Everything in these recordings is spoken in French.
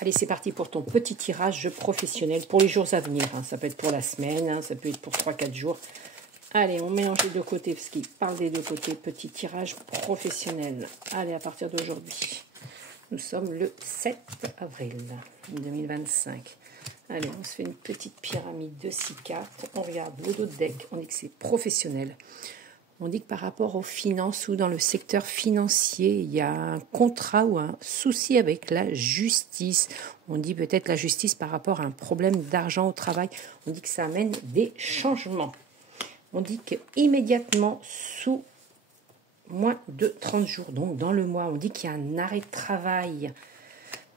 Allez, c'est parti pour ton petit tirage professionnel pour les jours à venir. Hein. Ça peut être pour la semaine, hein, ça peut être pour 3-4 jours. Allez, on mélange les deux côtés parce qu'il parle des deux côtés. Petit tirage professionnel. Allez, à partir d'aujourd'hui. Nous sommes le 7 avril 2025. Allez, on se fait une petite pyramide de 6 cartes. On regarde le dos de deck. On dit que c'est professionnel. On dit que par rapport aux finances ou dans le secteur financier, il y a un contrat ou un souci avec la justice. On dit peut-être la justice par rapport à un problème d'argent au travail. On dit que ça amène des changements. On dit qu'immédiatement, sous moins de 30 jours, donc dans le mois, on dit qu'il y a un arrêt de travail.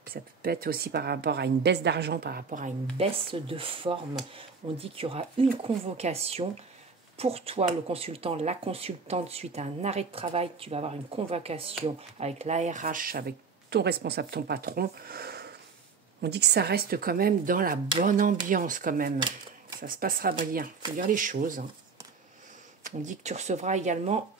Ça peut être aussi par rapport à une baisse d'argent, par rapport à une baisse de forme. On dit qu'il y aura une convocation. Pour toi, le consultant, la consultante, suite à un arrêt de travail, tu vas avoir une convocation avec l'ARH, avec ton responsable, ton patron. On dit que ça reste quand même dans la bonne ambiance quand même. Ça se passera bien. Il faut dire les choses. Hein. On dit que tu recevras également,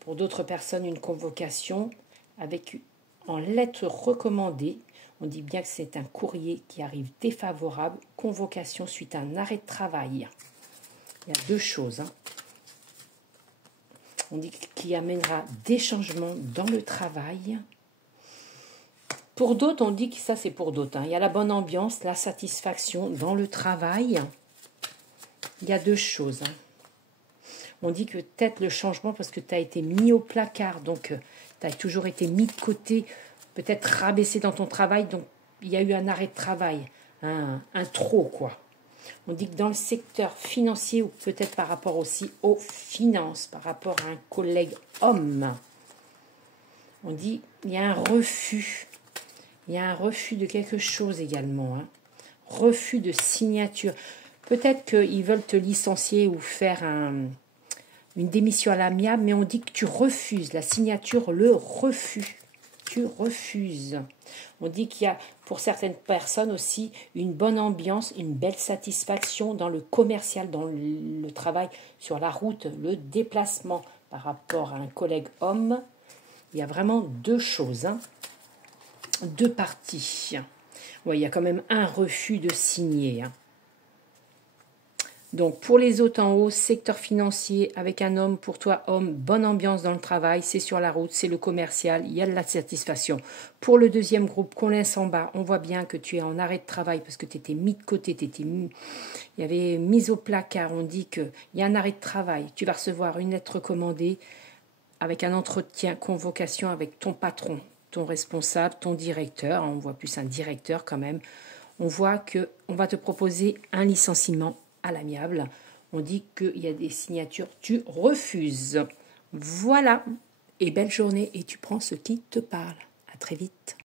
pour d'autres personnes, une convocation avec en lettre recommandée. On dit bien que c'est un courrier qui arrive défavorable. Convocation suite à un arrêt de travail. Il y a deux choses. Hein. On dit qu'il amènera des changements dans le travail. Pour d'autres, on dit que ça c'est pour d'autres. Hein. Il y a la bonne ambiance, la satisfaction dans le travail. Il y a deux choses. Hein. On dit que peut-être le changement parce que tu as été mis au placard, donc tu as toujours été mis de côté, peut-être rabaissé dans ton travail, donc il y a eu un arrêt de travail, un trop quoi. On dit que dans le secteur financier, ou peut-être par rapport aussi aux finances, par rapport à un collègue homme, on dit qu'il y a un refus. Il y a un refus de quelque chose également. Hein. Refus de signature. Peut-être qu'ils veulent te licencier ou faire une démission à l'amiable, mais on dit que tu refuses. La signature, le refus. Tu refuses. On dit qu'il y a pour certaines personnes aussi une bonne ambiance, une belle satisfaction dans le commercial, dans le travail sur la route, le déplacement par rapport à un collègue homme. Il y a vraiment deux choses, hein, deux parties. Ouais, il y a quand même un refus de signer. Hein. Donc, pour les autres en haut, secteur financier avec un homme, pour toi, homme, bonne ambiance dans le travail, c'est sur la route, c'est le commercial, il y a de la satisfaction. Pour le deuxième groupe qu'on laisse en bas, on voit bien que tu es en arrêt de travail parce que tu étais mis de côté, il y avait mis au placard, on dit qu'il y a un arrêt de travail, tu vas recevoir une lettre recommandée avec un entretien, convocation avec ton patron, ton responsable, ton directeur, on voit plus un directeur quand même, on voit qu'on va te proposer un licenciement à l'amiable. On dit qu'il y a des signatures, tu refuses. Voilà. Et belle journée et tu prends ce qui te parle. À très vite.